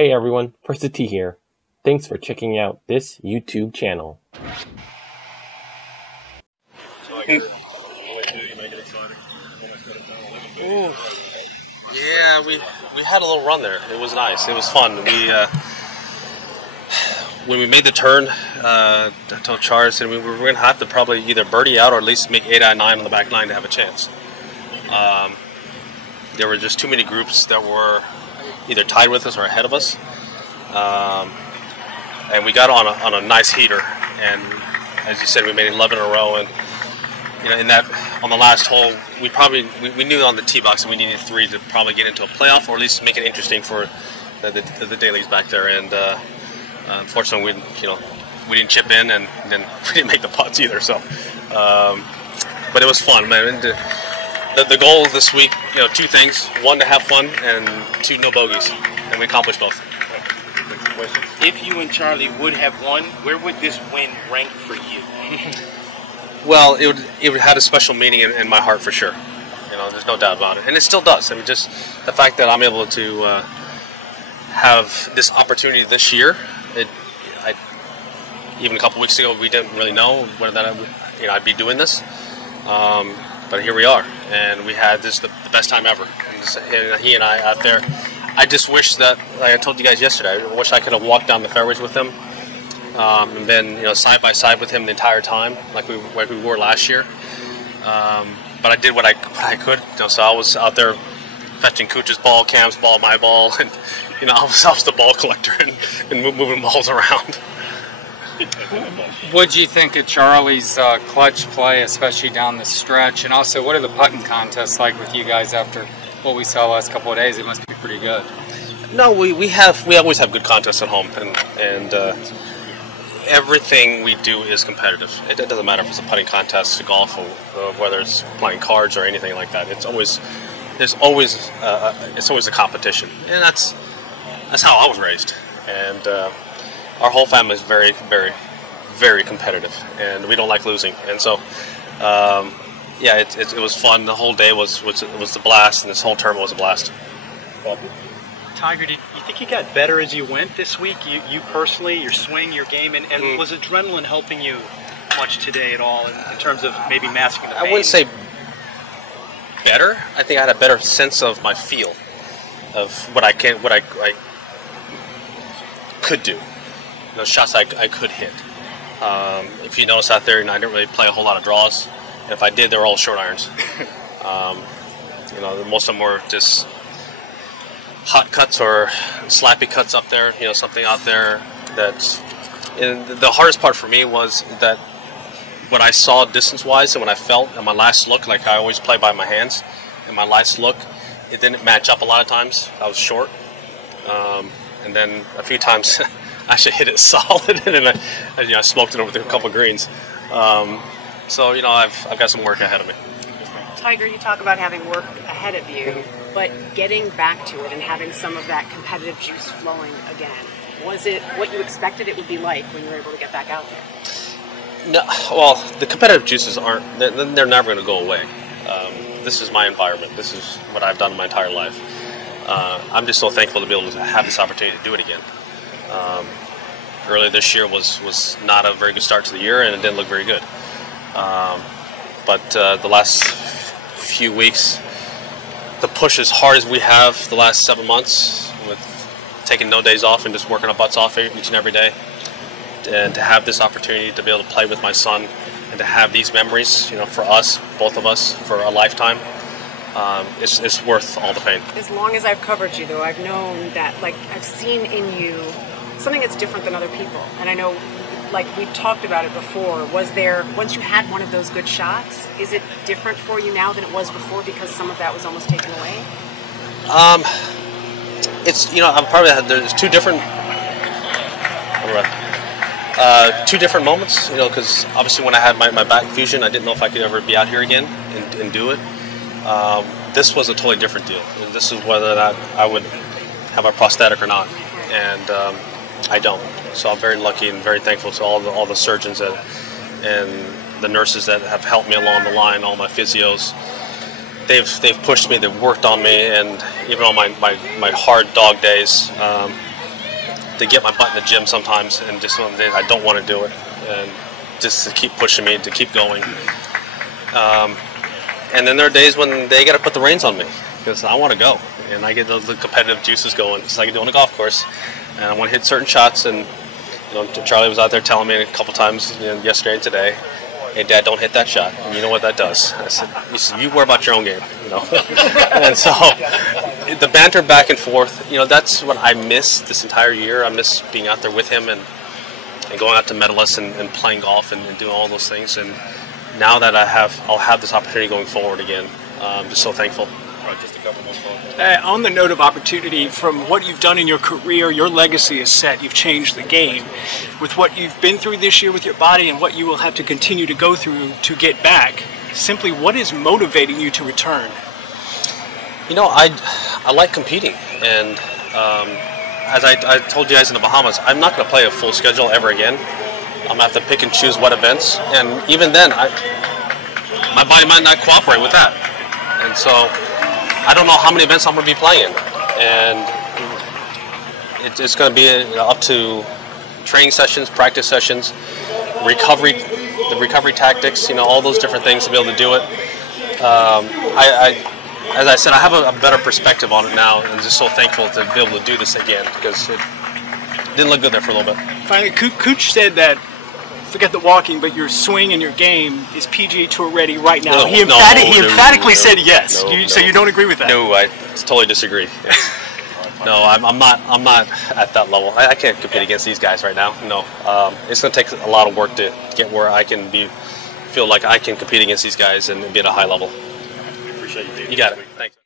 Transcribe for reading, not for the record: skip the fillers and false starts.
Hey everyone, First T here. Thanks for checking out this YouTube channel. Ooh. Yeah, we had a little run there. It was nice. It was fun. When we made the turn, I told Charles and we were going to have to probably either birdie out or at least make 8 out of 9 on the back nine to have a chance. There were just too many groups that were either tied with us or ahead of us, and we got on a nice heater. And as you said, we made 11 in a row. And in that on the last hole, we knew on the tee box that we needed 3 to probably get into a playoff or at least make it interesting for the dailies back there. And unfortunately, we didn't chip in, and then we didn't make the putts either. So, but it was fun, man. The goal this week, 2 things: 1, to have fun, and 2, no bogeys, and we accomplished both. If you and Charlie would have won, where would this win rank for you? Well, it would have a special meaning in my heart for sure. There's no doubt about it, and it still does. I mean, just the fact that I'm able to have this opportunity this year. Even a couple weeks ago, we didn't really know whether I'd be doing this. But here we are, and we had the best time ever. And he and I out there. I just wish that, like I told you guys yesterday, I wish I could have walked down the fairways with him, and been side by side with him the entire time, like we were last year. But I did what I could. So I was out there fetching Cooch's ball, Cam's ball, my ball, and I was the ball collector and moving balls around. What do you think of Charlie's clutch play, especially down the stretch? And also, what are the putting contests like with you guys after what we saw the last couple of days? It must be pretty good. No, we always have good contests at home, and everything we do is competitive. It doesn't matter if it's a putting contest, a golf, or whether it's playing cards or anything like that. It's always a competition, and that's how I was raised. And our whole family is very, very, very competitive, and we don't like losing. And so, it was fun. The whole day was a blast, and this whole tournament was a blast. Tiger, do you think you got better as you went this week? You personally, your swing, your game, and was adrenaline helping you much today at all in terms of maybe masking the pain? I wouldn't say better. I think I had a better sense of my feel, of what I could do. Shots I could hit. If you notice out there, I didn't really play a whole lot of draws. And if I did, they were all short irons. Most of them were just hot cuts or slappy cuts up there. Something out there that's. And the hardest part for me was that what I saw distance-wise and what I felt in my last look, like I always play by my hands. In my last look, it didn't match up a lot of times. I was short, and then a few times. I actually hit it solid, and then I smoked it over a couple of greens. So I've got some work ahead of me. Tiger, you talk about having work ahead of you, but getting back to it and having some of that competitive juice flowing again. Was it what you expected it would be like when you were able to get back out there? No, well, the competitive juices they're never going to go away. This is my environment. This is what I've done my entire life. I'm just so thankful to be able to have this opportunity to do it again. Earlier this year was not a very good start to the year, and it didn't look very good. But the last few weeks, the push as hard as we have the last 7 months, with taking no days off and just working our butts off each and every day, and to have this opportunity to be able to play with my son and to have these memories, for us, both of us, for a lifetime, it's worth all the pain. As long as I've covered you, though, I've known that, I've seen in you something that's different than other people. And I know, we've talked about it before, once you had one of those good shots, is it different for you now than it was before because some of that was almost taken away? It's, I'm probably, there's two different moments, because obviously when I had my back fusion, I didn't know if I could ever be out here again and do it. This was a totally different deal. This is whether or not I would have a prosthetic or not, and I don't. So I'm very lucky and very thankful to all the surgeons and the nurses that have helped me along the line, all my physios. They've pushed me, they've worked on me, and even on my hard dog days, to get my butt in the gym sometimes, and just on the days I don't want to do it, and just to keep pushing me to keep going. And then there are days when they got to put the reins on me because I want to go, and I get the competitive juices going, just like I do on the golf course. And I want to hit certain shots, and Charlie was out there telling me a couple times yesterday and today, "Hey, Dad, don't hit that shot." And you know what that does? He said, "You worry about your own game." And so the banter back and forth, that's what I miss this entire year. I miss being out there with him and going out to Medalist and playing golf and doing all those things. And now that I'll have this opportunity going forward again. I'm just so thankful. Just a couple more thoughts. On the note of opportunity, from what you've done in your career, your legacy is set. You've changed the game. With what you've been through this year with your body and what you will have to continue to go through to get back, simply what is motivating you to return? I like competing, and as I told you guys in the Bahamas, I'm not going to play a full schedule ever again. I'm going to have to pick and choose what events, and even then, my body might not cooperate with that. And so I don't know how many events I'm going to be playing, and it's going to be up to training sessions, practice sessions, the recovery tactics, all those different things to be able to do it. As I said, I have a better perspective on it now, and just so thankful to be able to do this again because it didn't look good there for a little bit. Finally, Cooch said that, forget the walking, but your swing and your game is PGA Tour ready right now. He emphatically said yes. So you don't agree with that? No, I totally disagree. No, I'm not at that level. I can't compete against these guys right now. No, it's going to take a lot of work to get where I can feel like I can compete against these guys and be at a high level. Appreciate you. You got it. Thanks.